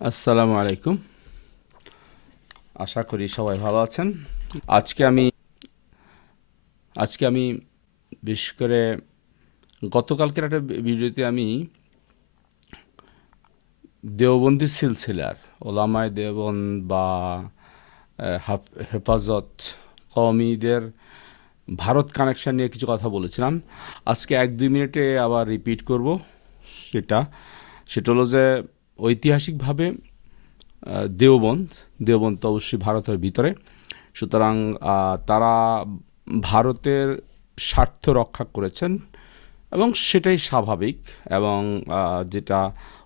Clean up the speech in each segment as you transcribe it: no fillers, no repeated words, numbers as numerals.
আসসালামু আলাইকুম। আশা করি সবাই ভালো আছেন। আজকে আমি আজকে আমি বিশেষ করে গতকালকের একটা ভিডিওতে আমি দেওবন্দি সিলসিলার ওলামায়ে দেওবন্দ বা হেফাজত কওমিদের ভারত কানেকশন নিয়ে কিছু কথা বলেছিলাম। আজকে 1-2 মিনিটে আবার রিপিট করব। সেটা সেটা হলো যে ঐতিহাসিকভাবে দেওবন্দ দেওবন্দ তো অবশ্যই ভারতের ভিতরে, সুতরাং তারা ভারতের স্বার্থ রক্ষা করেছেন এবং সেটাই স্বাভাবিক। এবং যেটা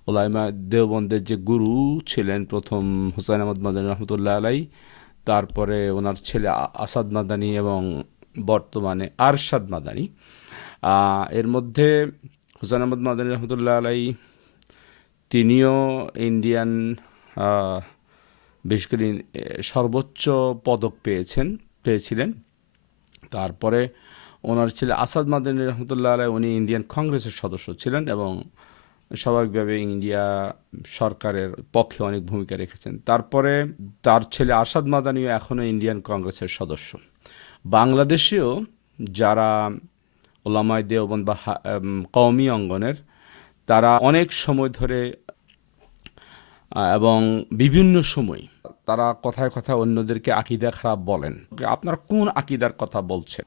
ওলামা দেওবন্দের যে গুরু ছিলেন প্রথম হুসাইন আহমদ মাদানী রহমতুল্লাহ আলাই, তারপরে ওনার ছেলে আসাদ মাদানী এবং বর্তমানে আরশাদ মাদানী, এর মধ্যে হুসাইন আহমদ মাদানী রহমতুল্লাহ আলাই তিনিও ইন্ডিয়ান বিশেষ করে সর্বোচ্চ পদক পেয়েছিলেন। তারপরে ওনার ছেলে আসাদ মাদানী রহমতুল্লাহ আলাই উনি ইন্ডিয়ান কংগ্রেসের সদস্য ছিলেন এবং স্বাভাবিকভাবে ইন্ডিয়া সরকারের পক্ষে অনেক ভূমিকা রেখেছেন। তারপরে তার ছেলে আসাদ মাদানীও এখনও ইন্ডিয়ান কংগ্রেসের সদস্য। বাংলাদেশেও যারা ওলামায়ে দেওবন্দ বা কওমি অঙ্গনের, তারা অনেক সময় ধরে এবং বিভিন্ন সময় তারা কথায় কথায় অন্যদেরকে আকীদা খারাপ বলেন। আপনারা কোন আকীদার কথা বলছেন?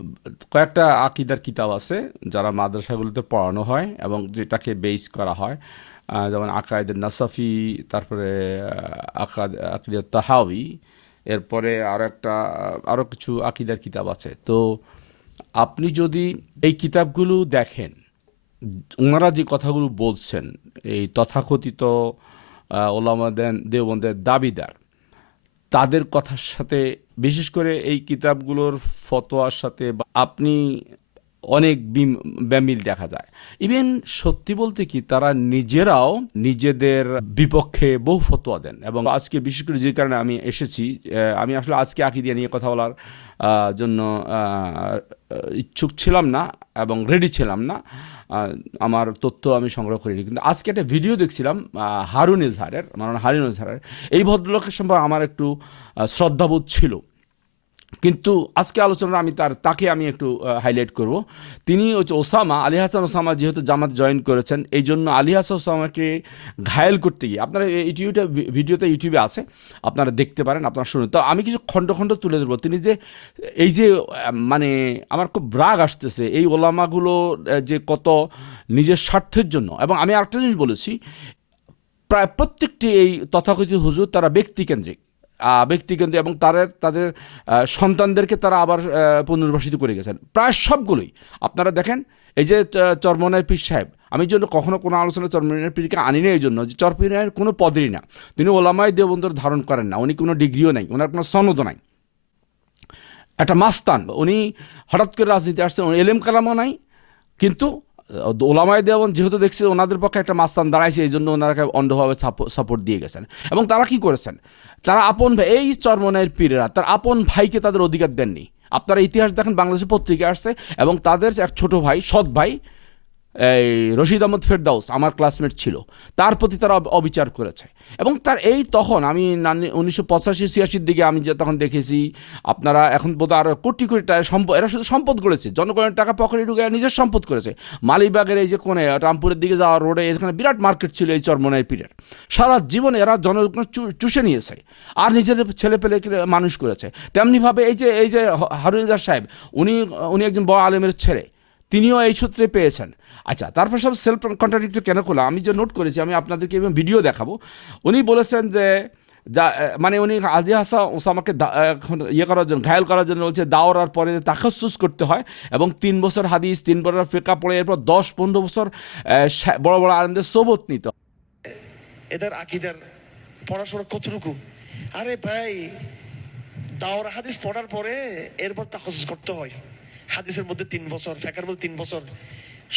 কয়েকটা আকীদার কিতাব আছে যারা মাদ্রাসাগুলোতে পড়ানো হয় এবং যেটাকে বেস করা হয়, যেমন আকায়েদে নাসাফি, তারপরে আকিদা তাহাউই, এরপরে আরও কিছু আকীদার কিতাব আছে। তো আপনি যদি এই কিতাবগুলো দেখেন, ওনারা যে কথাগুলো বলছেন, এই তথাকথিত ওলামা দেওবন্দের দাবিদার, তাদের কথার সাথে, বিশেষ করে এই কিতাবগুলোর ফতোয়ার সাথে আপনি অনেক ব্যামিল দেখা যায়। ইভেন সত্যি বলতে কি, তারা নিজেরাও নিজেদের বিপক্ষে বহু ফতোয়া দেন। এবং আজকে বিশেষ করে যে কারণে আমি এসেছি, আমি আসলে আজকে আকীদা নিয়ে কথা বলার জন্য ইচ্ছুক ছিলাম না এবং রেডি ছিলাম না। আমার তথ্য আমি সংগ্রহ করিনি, কিন্তু আজকে একটা ভিডিও দেখছিলাম হারুন ইজহারের, হারুন ইজহারের। এই ভদ্রলোকের সম্পর্কে আমার একটু শ্রদ্ধাবোধ ছিল, কিন্তু আজকে আলোচনা আমি তাকে আমি একটু হাইলাইট করব। তিনি হচ্ছে ওসামা, আলী হাসান ওসামা যেহেতু জামাত জয়েন করেছেন, এই জন্য আলী হাসান ওসামাকে ঘায়েল করতে গিয়ে, আপনারা ভিডিওতে ইউটিউবে আছে, আপনারা দেখতে পারেন, আপনারা শুনুন। তো আমি কিছু খণ্ড খণ্ড তুলে ধরবো। তিনি যে এই যে মানে আমার খুব রাগ আসতেছে এই ওলামাগুলো যে কত নিজের স্বার্থের জন্য। এবং আমি আরেকটা জিনিস বলেছি, প্রায় প্রত্যেকটি এই তথাকথিত হুজুর তারা ব্যক্তিকেন্দ্রিক এবং তাদের সন্তানদেরকে তারা আবার পুনর্বাসিত করে গেছেন, প্রায় সবগুলোই। আপনারা দেখেন, এই যে চরমনায় পীর সাহেব, আমি জন্য কখনো কোনো আলোচনা চরমনায় পীরকে আনি না, এই জন্য যে চরপীরের কোনো পদেরই না, তিনি ওলামায়ে দেওবন্দের ধারণ করেন না, উনি কোনো ডিগ্রিও নাই, ওনার কোনো সনদও নাই, একটা মাস্তান। উনি হঠাৎ করে রাজনীতি আসছেন, এলেম কালামও নাই, কিন্তু ওলামায়ে দেওবন্দ যেহেতু দেখছে ওনাদের পক্ষে একটা মাস্তান দাঁড়াইছে, এই জন্য ওনারা অন্ধভাবে সাপোর্ট দিয়ে গেছেন। এবং তারা কি করেছেন, তারা আপন ভাই, এই চরমনায়ের পীরেরা তার আপন ভাইকে তাদের অধিকার দেননি। আপনারা ইতিহাস দেখেন, বাংলাদেশের পত্রিকা আসছে, এবং তাদের এক ছোট ভাই, সৎ ভাই, এই রশিদ আহমদ ফেরদাউস আমার ক্লাসমেট ছিল, তার প্রতি তারা অবিচার করেছে। এবং তার এই তখন আমি 1985-86 দিকে আমি তখন দেখেছি, আপনারা এখন বোধহয় আরও কোটি কোটি টাকা সম্পদ, এরা শুধু সম্পদ করেছে, জনগণের টাকা পকেটে ঢুকে নিজের সম্পদ করেছে। মালিবাগের এই যে কোণে রামপুরের দিকে যাওয়ার রোডে, এখানে বিরাট মার্কেট ছিল এই চরমনায়ের পীরের। সারা জীবন এরা জনগণ চুষে নিয়েছে আর নিজেদের ছেলে পেলে মানুষ করেছে। তেমনিভাবে এই যে হারুন ইজহার সাহেব, উনি একজন বড় আলেমের ছেলে, তিনিও এই সূত্রে পেয়েছেন। আচ্ছা, তারপর সব সেলফ কন্ট্রাডিক্টরি কেন করলাম, আমি যে নোট করেছি, আমি আপনাদেরকে এবং ভিডিও দেখাবো। উনি বলেছেন যে মানে উনি আলী হাসান ওসামাকে করার জন্য, ঘায়েল করার জন্য বলছে দাওরার পরে তাখাসুস করতে হয় এবং 3 বছর হাদিস, 3 বছর ফিকহ পড়ে, এরপর 10-15 বছর বড় বড় আলেমদের সোবত নিত। এদের আকীদার পড়াশোনা কতটুকু? আরে ভাই, দাওরা হাদিস পড়ার পরে এরপর তাখাসুস করতে হয়। হাদিসের মধ্যে 3 বছর, ফিকহের মধ্যে 3 বছর,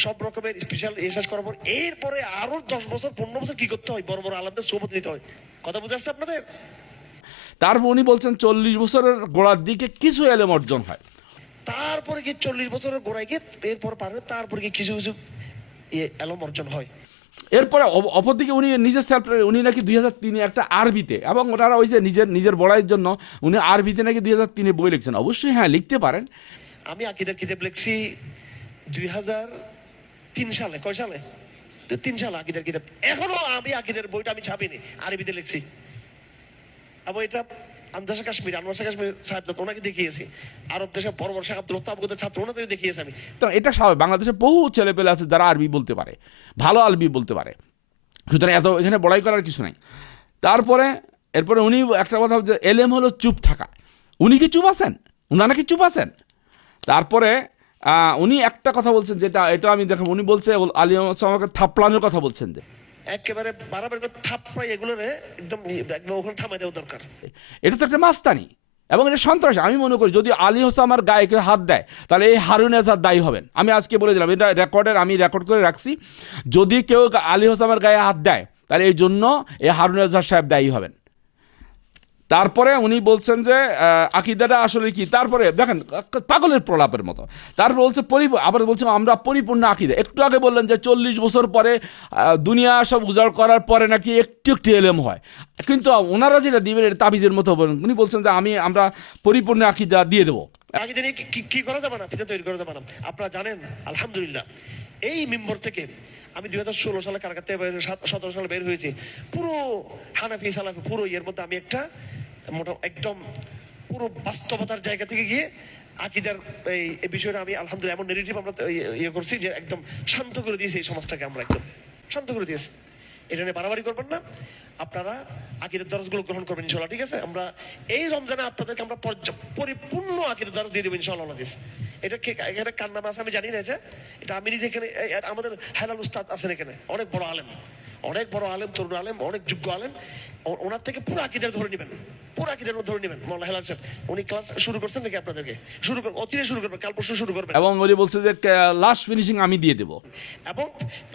সব রকমের স্পেশাল শেষ করার পর এরপরে আরো 10 বছর 15 বছর কি করতে হয়? বড় বড় আলেমদের সোবত নিতে হয়। কথা বুঝে আসছে আপনাদের? তারপর উনি বলছেন 40 বছরের গোড়ার দিকে কিছু এলেম অর্জন হয়, তারপরে কি 40 বছরের গোড়ায় গিয়ে এরপর পারে, তারপরে কি কিছু কিছু এলম অর্জন হয়। এরপরে অপরদিকে উনি নিজের সেলফ উনি নাকি 2003 একটা আরবিতে, এবং ওনারা ওই যে নিজের বড়াইয়ের জন্য উনি আরবিতে নাকি 2003 বই লিখছেন। অবশ্যই হ্যাঁ, লিখতে পারেন। আমি আকিদার কিতাব লিখছি 2003 সালে। কয় সালে? 3 সালে আকিদার কিতাব। এখনো আমি আকিদার বইটা আমি ছাপিনি, আরবিতে লিখছি। এবং এটা আনজাসা কাশ্মীর, আনোয়ার শাহ কাশ্মীর সাহেব ওনাকে দেখিয়েছি। আরব দেশে বড় বড় শাহ আব্দুল আবুদের ছাত্র, ওনাদের দেখিয়েছি আমি। তো এটা স্বাভাবিক, বাংলাদেশে বহু ছেলে পেলে আছে যারা আরবি বলতে পারে, ভালো আরবি বলতে পারে, সুতরাং এত এখানে বড়াই করার কিছু নাই। তারপরে এরপরে উনি একটা কথা, যে এলেম হলো চুপ থাকা। উনি কি চুপ আছেন? উনারা কি চুপ আছেন? তারপরে উনি একটা কথা বলছেন, যেটা এটা আমি দেখলাম, উনি বলছে আলী আমাকে থাপড়ানোর কথা বলছেন, যে একেবারে বারবার করে থাপ্পড়াই এগুলোরে একদম একদম ওখানে থামাই দেওয়া দরকার। এটা তো একটা মাস্তানি এবং এটা সন্ত্রাস। আমি মনে করি যদি আলী হোসামার গায়ে কেউ হাত দেয়, তাহলে এই হারুন এজাদ দায়ী হবেন। আমি আজকে বলে দিলাম, এটা আমি রেকর্ড করে রাখছি। যদি কেউ আলী হোসামার গায়ে হাত দেয়, তাহলে এই জন্য এই হারুন এজাদ সাহেব দায়ী হবেন। তারপরে উনি বলছেন যে আকিদাটা আসলে কি, তারপরে দেখেন পাগলের প্রলাপের মতো। তারপর বলছে আবার বলছে আমরা পরিপূর্ণ আকিদা। একটু আগে বললেন যে 40 বছর পরে দুনিয়া সব উজাড় করার পরে নাকি একটু একটু এলেম হয়, কিন্তু ওনারা যেটা দিবেন এটা তাবিজের মতো বলেন। উনি বলছেন যে আমরা পরিপূর্ণ আকিদা দিয়ে দেবো। আকিদা নিয়ে কি করা যাবে না, ফিতা তৈরি করা যাবে না। আপনারা জানেন আলহামদুলিল্লাহ এই মিম্বর থেকে আমি 2016 সালে কারাগার থেকে 17 সালে বের হয়েছি। পুরো হানাফি সালাফি পুরো এর মধ্যে আমি একটা একদম পুরো বাস্তবতার জায়গা থেকে গিয়ে আকিদার এই বিষয়টা আমি আলহামদুলিল্লাহ এমন নেগেটিভ আমরা ইয়ে করছি যে একদম শান্ত করে দিয়েছি এই সমাজটাকে, আমরা একদম শান্ত করে দিয়েছি। এটা নিয়ে বাড়াবাড়ি করবেন না, আপনারা আকিদার দরজগুলো গ্রহণ করবেন ইনশাআল্লাহ, ঠিক আছে? আমরা এই রমজানে আপনাদেরকে আমরা পরিপূর্ণ আকিদার দরজ দিয়ে দেবো ইনশাআল্লাহ। এটা এখানে কার নাম আছে আমি জানি না, এটা আমি নিজে এখানে আমাদের হেলাল উস্তাদ আছেন এখানে, অনেক বড় আলেম, তরুণ আলেম, অনেক যোগ্য আলেম। ওনার থেকে পুরো আকিদার ধরে নেবেন, পুরো আকিদার ধরে নেবেন। মাওলানা হেলাল সাহেব উনি ক্লাস শুরু করছেন নাকি? আপনাদেরকে শুরু করবেন, অচিরে শুরু করবেন, কাল পরশু শুরু করবেন। এবং উনি বলছে যে লাস্ট ফিনিশিং আমি দিয়ে দেবো, এবং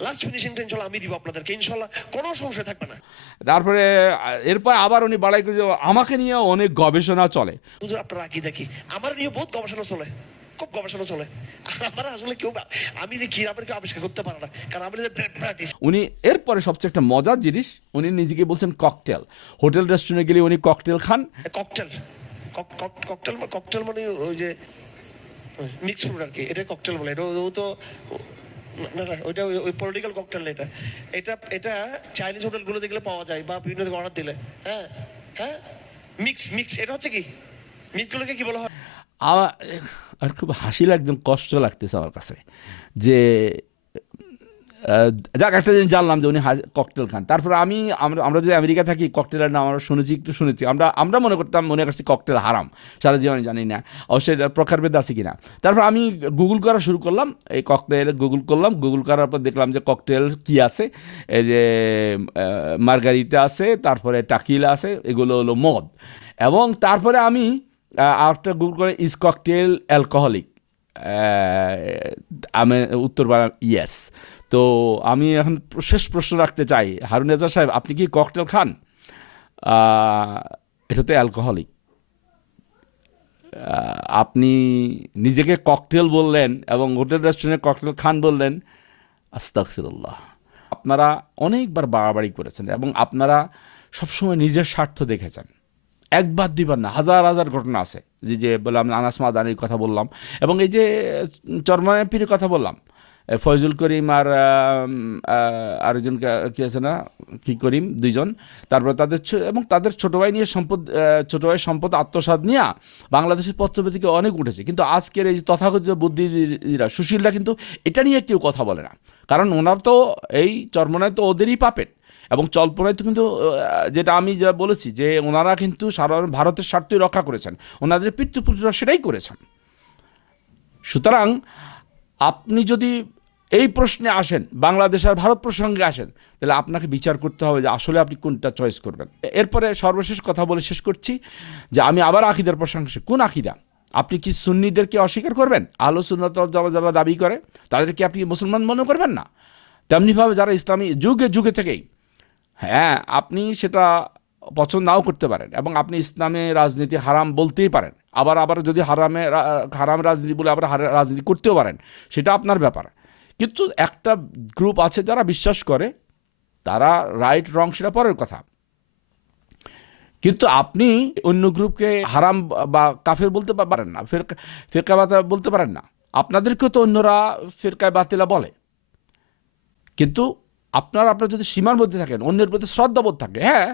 লাস্ট ফিনিশিংটা ইনশাআল্লাহ আমি দিব আপনাদেরকে, ইনশাআল্লাহ কোনো সমস্যা থাকবে না। তারপরে এরপর আবার উনি বাড়াই করে যে আমাকে নিয়ে অনেক গবেষণা চলে। হুজুর আপনার আকিদা কি? আমার নিয়ে বহুত গবেষণা চলে, খুব গবেষণা চলে। আমার আসলে কেউ, আমি যে কি আমার কেউ আবিষ্কার করতে পারে না, কারণ আমি প্র্যাকটিস। উনি এরপরে সবচেয়ে একটা মজার জিনিস, উনি নিজেকে বলছেন ককটেল। হোটেল রেস্টুরেন্টে গেলে উনি ককটেল খান। ককটেল মানে ওই যে মিক্স ফ্রুট আর কি, এটা ককটেল বলে। এটা ও তো না না, ওইটা ওই পলিটিক্যাল ককটেল। এটা চাইনিজ হোটেল গুলো দেখলে পাওয়া যায়, বা বিভিন্ন অর্ডার দিলে। হ্যাঁ হ্যাঁ, মিক্স। এটা হচ্ছে কি, মিক্স গুলোকে কি বলা হয়? আর খুব হাসি লাগছে, কষ্ট লাগতেছে আমার কাছে, যে যাক একটা জিনিস জানলাম যে উনি ককটেল খান। তারপরে আমরা যে আমেরিকা থাকি, ককটেলের নাম আমরা শুনেছি। আমরা মনে করছি ককটেল হারাম, সারা জীবনে জানি না অবশ্যই এটার প্রকারভেদ আছে কিনা। তারপর আমি গুগল করা শুরু করলাম, এই ককটেল গুগল করার পর দেখলাম যে ককটেল কি আছে, এই যে মার্গারিটা আছে, তারপরে টাকিলা আছে, এগুলো হলো মদ। এবং তারপরে আমি আরেকটা গুগল করে ইজ ককটেল অ্যালকোহলিক, আমি উত্তর বললাম ইয়েস। তো আমি এখন শেষ প্রশ্ন রাখতে চাই, হারুন এজাজ সাহেব আপনি কি ককটেল খান? এটা তো অ্যালকোহলিক। আপনি নিজেকে ককটেল বললেন এবং হোটেল রেস্টুরেন্টে ককটেল খান বললেন। আস্তাগফিরুল্লাহ। আপনারা অনেকবার বাড়াবাড়ি করেছেন এবং আপনারা সবসময় নিজের স্বার্থ দেখেছেন। একবার দুইবার না, হাজার হাজার ঘটনা আছে। যে বললাম আনাস মাদানির কথা বললাম, এবং এই যে চরমনায় পীরের কথা বললাম, ফয়জুল করিম আর আরেকজন কি আছে না, কি করিম, দুইজন। তারপরে তাদের ছোট ভাই নিয়ে ছোট ভাইয়ের সম্পদ আত্মসাৎ নিয়ে বাংলাদেশের পত্রপত্রিকা অনেক উঠেছে। কিন্তু আজকের এই যে তথাকথিত বুদ্ধিজীবীরা, সুশীলরা কিন্তু এটা নিয়ে কেউ কথা বলে না, কারণ ওনার তো এই চরমনায় তো ওদেরই পাপেট। এবং চল্পনায় তো কিন্তু যেটা আমি যা বলেছি, যে ওনারা কিন্তু সারা ভারতের স্বার্থই রক্ষা করেছেন, ওনাদের পিতৃপুত্ররা সেটাই করেছেন। সুতরাং আপনি যদি এই প্রশ্নে আসেন, বাংলাদেশ আর ভারত প্রসঙ্গে আসেন, তাহলে আপনাকে বিচার করতে হবে যে আসলে আপনি কোনটা চয়েস করবেন। এরপরে সর্বশেষ কথা বলে শেষ করছি, যে আমি আবার আকিদার প্রসঙ্গে, কোন আকিদা? আপনি কি সুন্নিদেরকে অস্বীকার করবেন? আহলে সুন্নাত ওয়াল জামাত যারা দাবি করে তাদেরকে আপনি মুসলমান মনে করবেন না? তেমনিভাবে যারা ইসলামী যুগে থেকেই, হ্যাঁ আপনি সেটা পছন্দ নাও করতে পারেন, এবং আপনি ইসলামে রাজনীতি হারাম বলতেই পারেন, আবার যদি হারাম রাজনীতি বলে আবার রাজনীতি করতেও পারেন, সেটা আপনার ব্যাপার। কিন্তু একটা গ্রুপ আছে যারা বিশ্বাস করে তারা রাইট রং সেটা পরের কথা, কিন্তু আপনি অন্য গ্রুপকে হারাম বা কাফের বলতে পারেন না, ফিরকা বাতিলা বলতে পারেন না। আপনাদেরকেও তো অন্যরা ফিরকায় বাতিলা বলে, কিন্তু আপনার যদি সীমার মধ্যে থাকেন, অন্যের প্রতি শ্রদ্ধাবোধ থাকে, হ্যাঁ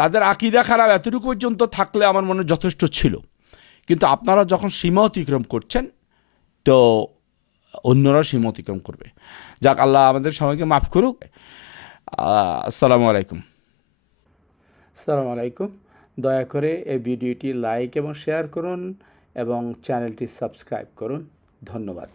তাদের আকীদা খারাপ এতটুকু পর্যন্ত থাকলে আমার মনে হয় যথেষ্ট ছিল, কিন্তু আপনারা যখন সীমা অতিক্রম করছেন তো অন্যরা সীমা অতিক্রম করবে। যাক, আল্লাহ আমাদের সবাইকে মাফ করুক। আসসালামু আলাইকুম। আসসালামু আলাইকুম। দয়া করে এই ভিডিওটি লাইক এবং শেয়ার করুন এবং চ্যানেলটি সাবস্ক্রাইব করুন। ধন্যবাদ।